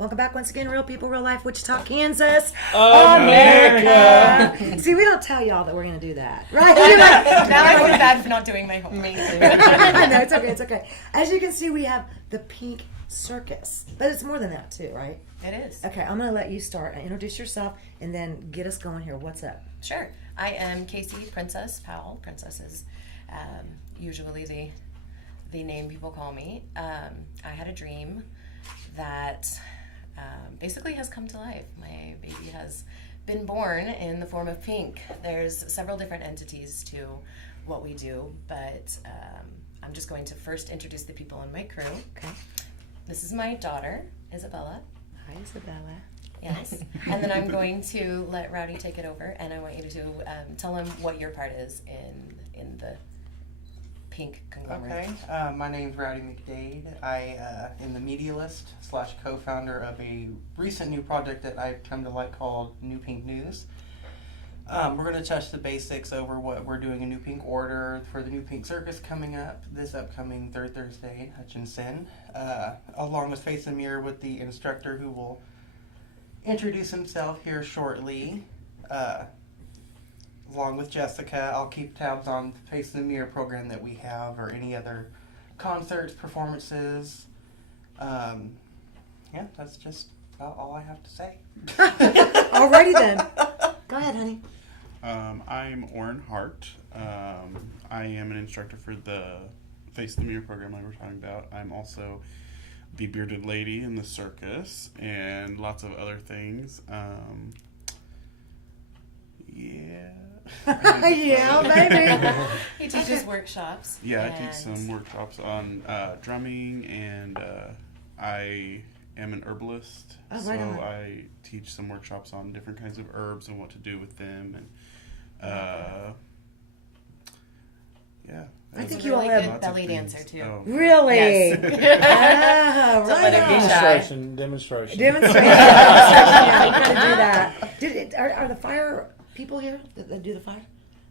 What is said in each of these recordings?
Welcome back once again, Real People, Real Life, Wichita, Kansas, America. See, we don't tell y'all that we're going to do that, right? Now I feel bad for not doing my homework. I know, it's okay, it's okay. As you can see, we have the Pink Circus, but it's more than that too, right? It is. Okay, I'm going to let you start. Introduce yourself and then get us going here. What's up? Sure. I am Casey Princess Powell. Princess is usually the name people call me. I had a dream that basically has come to life. My baby has been born in the form of pink. There's several different entities to what we do, but I'm just going to first introduce the people on my crew. Okay. This is my daughter, Isabella. Hi, Isabella. Yes. And then I'm going to let Rowdy take it over, and I want you to tell him what your part is in the pink conglomerate. Okay. My name's Rowdy McDade. I am the medialist / co-founder of a recent new project that I've come to like called New Pink News. We're going to touch the basics over what we're doing a New Pink order for the New Pink Circus coming up this upcoming third Thursday in Hutchinson, along with Face the Mirror with the instructor who will introduce himself here shortly. Along with Jessica, I'll keep tabs on the Face the Mirror program that we have or any other concerts, performances. Yeah, that's just about all I have to say. Alrighty then. Go ahead, honey. I'm Orrin Hart. I am an instructor for the Face the Mirror program like we're talking about. I'm also the bearded lady in the circus and lots of other things. Yeah, baby. He teaches workshops. Yeah, I teach some workshops on drumming, and I am an herbalist. Oh, right so on. I teach some workshops on different kinds of herbs and what to do with them. And yeah. I think He's you a all really have good belly dancer too. Oh. Really? Yes. Oh, Don't right let him be on. shy. Demonstration. Demonstration. Yeah, we gotta do that. Are the fire people here that do the fire?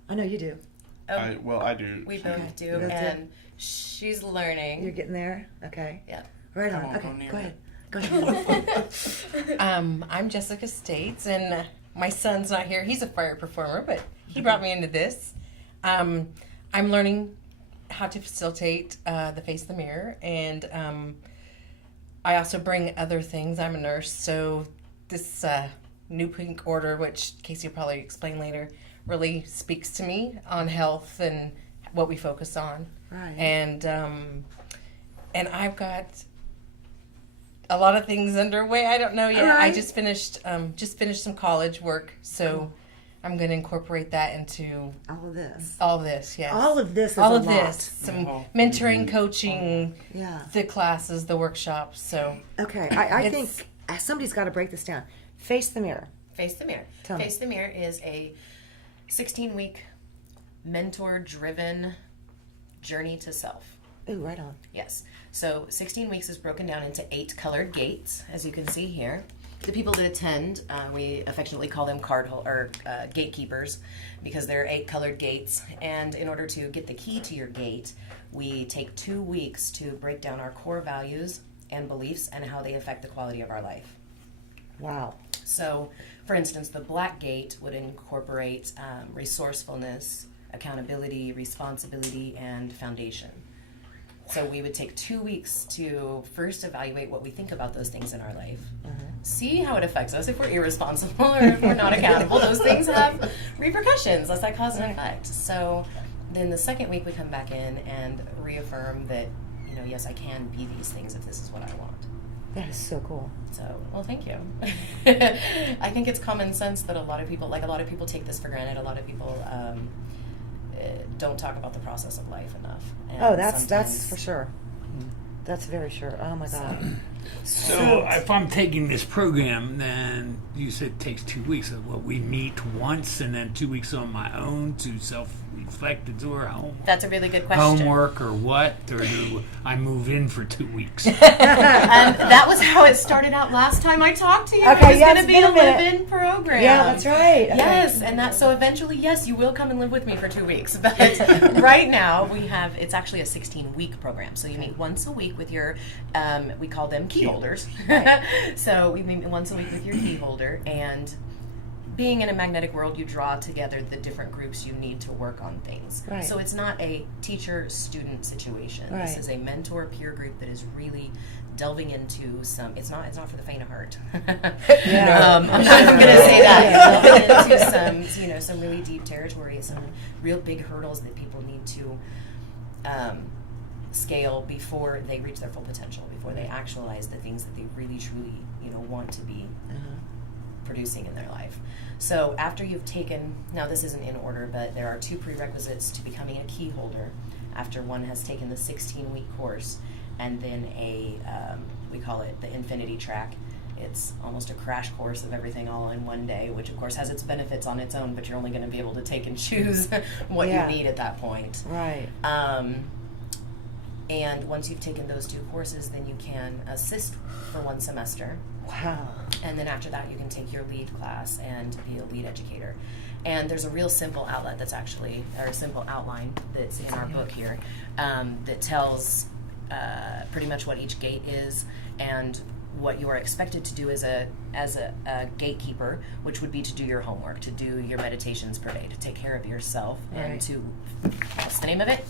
I know you do. I do. We Okay. both do, You both do? and she's learning. You're getting there? Okay. Yeah. Right Come on. on, Okay, go near go it. ahead. Go ahead. I'm Jessica States, and my son's not here. He's a fire performer, but he brought me into this. I'm learning how to facilitate the Face the Mirror, and I also bring other things. I'm a nurse, so this New Pink Order, which Casey will probably explain later, really speaks to me on health and what we focus on. Right. And I've got a lot of things underway. I don't know yet. All right. I just finished some college work, so I'm going to incorporate that into All of this. all of this. Yes, All of this is all a of lot. this. Some Oh. mentoring, coaching, Yeah. the classes, the workshops. So Okay. I It's- think somebody's got to break this down. Face the mirror. Face the Mirror. Tell me. Face the Mirror is a 16-week mentor-driven journey to self. Ooh, right on. Yes. So 16 weeks is broken down into 8 colored gates, as you can see here. The people that attend, we affectionately call them gatekeepers, because there are 8 colored gates. And in order to get the key to your gate, we take 2 weeks to break down our core values and beliefs and how they affect the quality of our life. Wow. So, for instance, the black gate would incorporate resourcefulness, accountability, responsibility, and foundation. So we would take 2 weeks to first evaluate what we think about those things in our life. See how it affects us if we're irresponsible or if we're not accountable. Those things have repercussions. That's like cause and effect. So then the second week we come back in and reaffirm that, yes, I can be these things if this is what I want. That is so cool. So, well, thank you. I think it's common sense that a lot of people take this for granted. A lot of people don't talk about the process of life enough. And Oh, that's sometimes- for sure. That's very sure. Oh my God. So if I'm taking this program, then you said it takes 2 weeks. Well, we meet once and then 2 weeks on my own to like to do our That's a really good question. homework or what? Or do I move in for 2 weeks? And that was how it started out last time I talked to you. Okay, it was yeah, going to it's be been a a minute. live-in program. Yeah, that's right. Okay. Yes, and that so eventually, yes, you will come and live with me for 2 weeks. But right now it's actually a 16-week program. So you meet once a week with your, we call them key holders. So we meet once a week with your key holder, and being in a magnetic world, you draw together the different groups you need to work on things. Right. So it's not a teacher-student situation. Right. This is a mentor peer group that is really delving into some. It's not for the faint of heart. Yeah. I'm not going to say that. Delving into some really deep territory, some real big hurdles that people need to scale before they reach their full potential, before they actualize the things that they really truly want to be producing in their life. So after you've taken, now this isn't in order, but there are 2 prerequisites to becoming a key holder after one has taken the 16-week course, and then we call it the Infinity Track. It's almost a crash course of everything all in one day, which of course has its benefits on its own, but you're only going to be able to take and choose what Yeah. you need at that point. Right. And once you've taken those 2 courses, then you can assist for 1 semester. Wow. And then after that, you can take your lead class and be a lead educator. And there's a real simple outline that's actually, or a simple outline that's in our book here, that tells pretty much what each gate is and what you are expected to do as a gatekeeper, which would be to do your homework, to do your meditations per day, to take care of yourself, Right. and to, what's the name of it?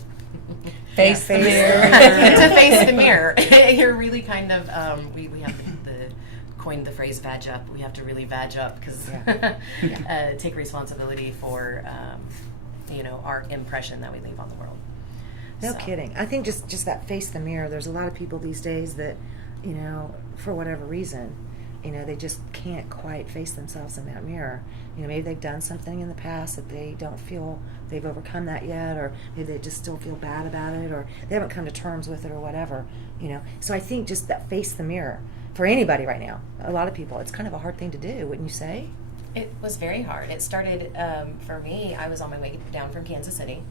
Face the mirror. To face the mirror. You're really kind of, we have coined the phrase "vag up." We have to really vag up because take responsibility for our impression that we leave on the world. No So. kidding. I think just that face the mirror. There's a lot of people these days that, for whatever reason, they just can't quite face themselves in that mirror. Maybe they've done something in the past that they don't feel they've overcome that yet, or maybe they just still feel bad about it, or they haven't come to terms with it, or whatever. So I think just that face the mirror for anybody right now. A lot of people, it's kind of a hard thing to do, wouldn't you say? It was very hard. It started for me. I was on my way down from Kansas City,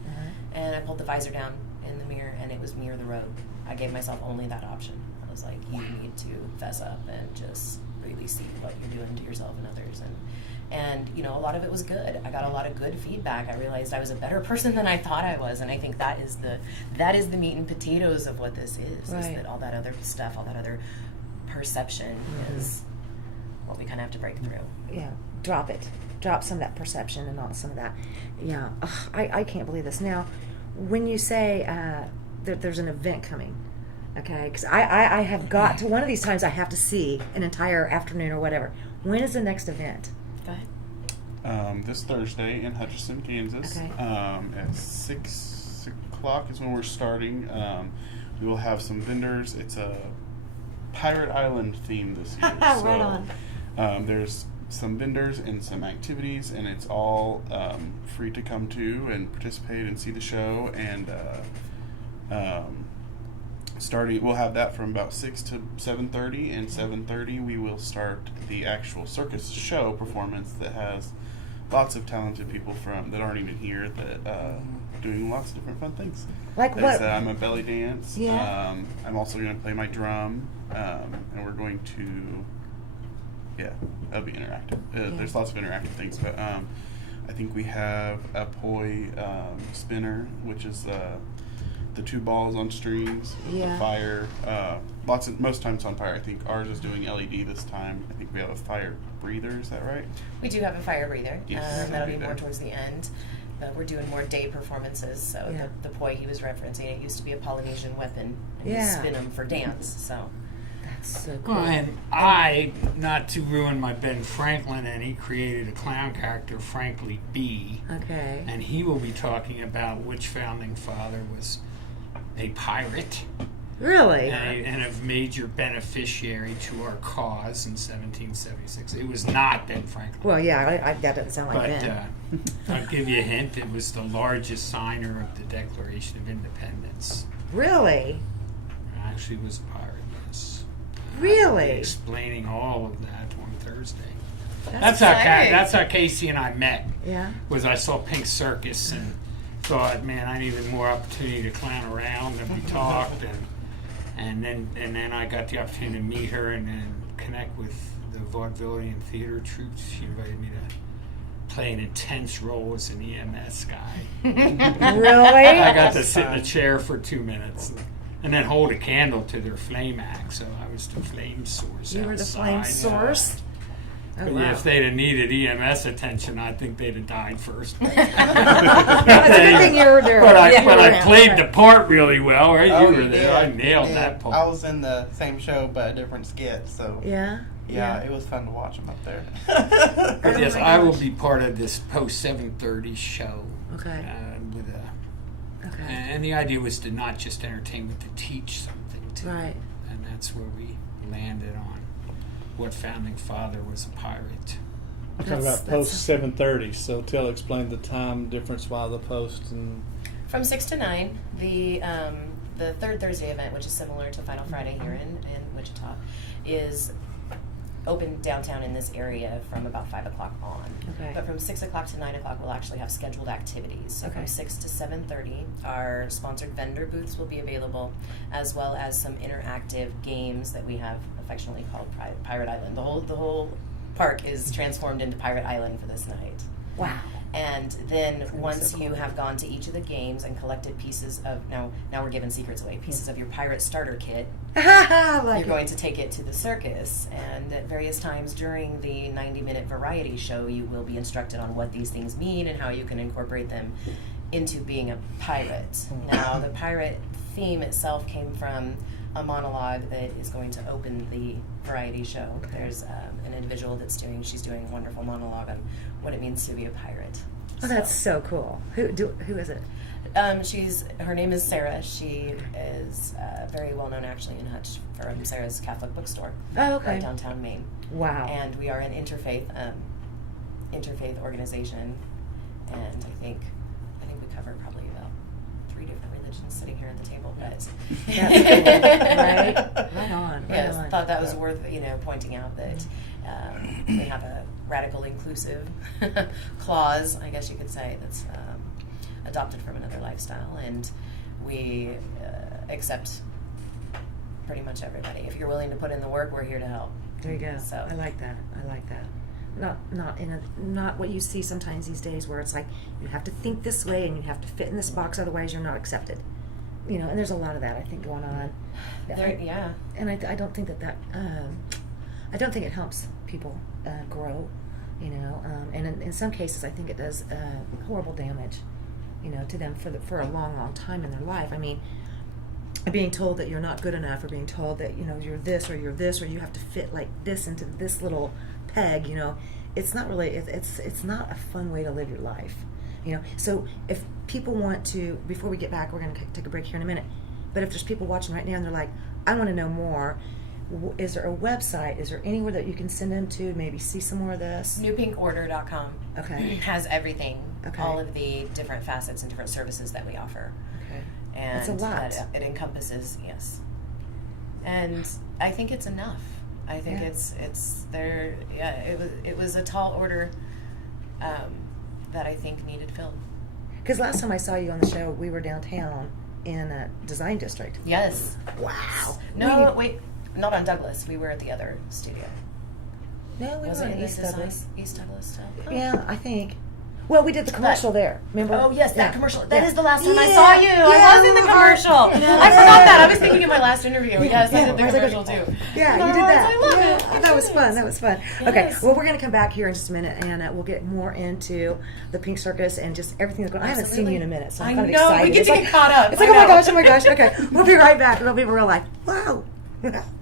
and I pulled the visor down in the mirror, and it was mirror the road. I gave myself only that option. I was like, you need to fess up and just really see what you're doing to yourself and others. And a lot of it was good. I got a lot of good feedback. I realized I was a better person than I thought I was, and I think that is the meat and potatoes of what this is. Right. Is that all that other stuff, all that other perception is what we kind of have to break through. Yeah, drop it. Drop some of that perception and not some of that. Yeah, ugh, I can't believe this. Now, when you say that there's an event coming, okay, because I have got to, one of these times I have to see an entire afternoon or whatever. When is the next event? Go ahead. This Thursday in Hutchinson, Kansas. Okay. At 6 o'clock is when we're starting. We will have some vendors. It's a Pirate Island theme this year. Right on. There's some vendors and some activities, and it's all free to come to and participate and see the show. And we'll have that from about 6 to 7:30, and 7:30 we will start the actual circus show performance that has lots of talented people that aren't even here that doing lots of different fun things. Like what? I'm a belly dance. Yeah. I'm also going to play my drum, and we're going to, it'll be interactive. There's lots of interactive things, but I think we have a poi spinner, which is the 2 balls on strings, Yeah. the fire. Most times on fire. I think ours is doing LED this time. I think we have a fire breather. Is that right? We do have a fire breather. Yes, That'll be breather. more towards the end. But we're doing more day performances. So Yeah. the poi he was referencing, it used to be a Polynesian weapon. And you Yeah. spin them for dance. So That's so cool. Well, and I, not to ruin my Ben Franklin, and he created a clown character, Frankly B. Okay. And he will be talking about which founding father was a pirate Really? and a major beneficiary to our cause in 1776. It was not Ben Franklin. Well, yeah, that doesn't sound like But Ben. I'll give you a hint. It was the largest signer of the Declaration of Independence. Really? Actually, was a pirate. Yes. Really? Explaining all of that on Thursday. That's That's exciting. how Casey and I met. Yeah. Was I saw Pink Circus and thought, man, I needed more opportunity to clown around, and we talked, and then I got the opportunity to meet her and then connect with the vaudevillian theater troops. She invited me to play an intense role as an EMS guy. Really? I got to sit in a chair for 2 minutes and then hold a candle to their flame act. So I was the flame source. You were the flame outside. source? Oh, But wow. if they'd have needed EMS attention, I think they'd have died first. That's a good thing you were there. But I Yeah. played the part really well, right? Oh, You were you there. I did. nailed You that did. part. I was in the same show but a different skit, so Yeah? yeah, it was fun to watch him up there. But yes, my I will gosh. be part of this post 7:30 show. Okay. With a, Okay. and the idea was to not just entertain, but to teach something too. Right. And that's where we landed on what founding father was a pirate. I'm talking That's- about post that's- 7:30. So explain the time difference while the post and From 6 to 9, the third Thursday event, which is similar to Final Friday here in Wichita, is open downtown in this area from about 5 o'clock on. Okay. But from 6 o'clock to 9 o'clock, we'll actually have scheduled activities. So Okay. from 6 to 7:30, our sponsored vendor booths will be available, as well as some interactive games that we have affectionately called Pirate Island. The whole park is transformed into Pirate Island for this night. Wow. And then Sounds once so you cool. have gone to each of the games and collected pieces of now we're giving secrets away, pieces of your pirate starter kit, I like you're going to take it to the circus, and at various times during the 90-minute variety show you will be instructed on what these things mean and how you can incorporate them into being a pirate. Now the pirate theme itself came from a monologue that is going to open the variety show. Okay. There's an individual she's doing a wonderful monologue on what it means to be a pirate. Oh, that's so cool. Who is it? Her name is Sarah. She is very well known actually in Hutch from Sarah's Catholic Bookstore, Oh, okay. right downtown Maine. Wow. And we are an interfaith organization, and I think we cover probably about 3 different religions sitting here at the table. But That's cool. Right on. Right yes, on. thought that was worth pointing out that we have a radical inclusive clause, I guess you could say, that's adopted from another lifestyle, and we accept pretty much everybody. If you're willing to put in the work, we're here to help. There you go. So- I like that. I like that. Not what you see sometimes these days, where it's like you have to think this way and you have to fit in this box, otherwise you're not accepted. And there's a lot of that I think going on. Yeah. And I don't think that I don't think it helps people grow. And in some cases I think it does horrible damage. To them for a long, long time in their life. I mean, being told that you're not good enough, or being told that you're this, or you have to fit like this into this little peg. It's not really. It's not a fun way to live your life. So if people want to, before we get back, we're going to take a break here in a minute. But if there's people watching right now and they're like, I want to know more. Is there a website? Is there anywhere that you can send them to? Maybe see some more of this. NewPinkOrder.com Okay. has everything, Okay. all of the different facets and different services that we offer. Okay. And That's a lot. that it encompasses, yes. And I think it's enough. I think Yeah. it's there. Yeah, it was a tall order that I think needed filled. Because last time I saw you on the show, we were downtown in a design district. Yes. Wow. No, wait, not on Douglas. We were at the other studio. No, we Was were it in in the East design- Douglas. East Douglas stuff? Yeah, I think. Well, we did the commercial there. Remember? Oh yes, that Yeah. commercial. That is Yeah. the last time I Yeah. saw you. Yeah, I was in the we were. commercial. Yeah. I forgot that. I was thinking of my last interview. Yes, I did the I was like, commercial too. Yeah, No, you did that. I love yeah, it. that was fun. That was fun. Okay, Yes. well, we're going to come back here in just a minute, and we'll get more into the Pink Circus and just everything that's going on. I haven't seen you in a minute, so I'm I kind of know, we excited. get It's to like, get caught up. It's like, I oh my know. gosh, oh my gosh. Okay, we'll be right back. It'll be real life. Wow.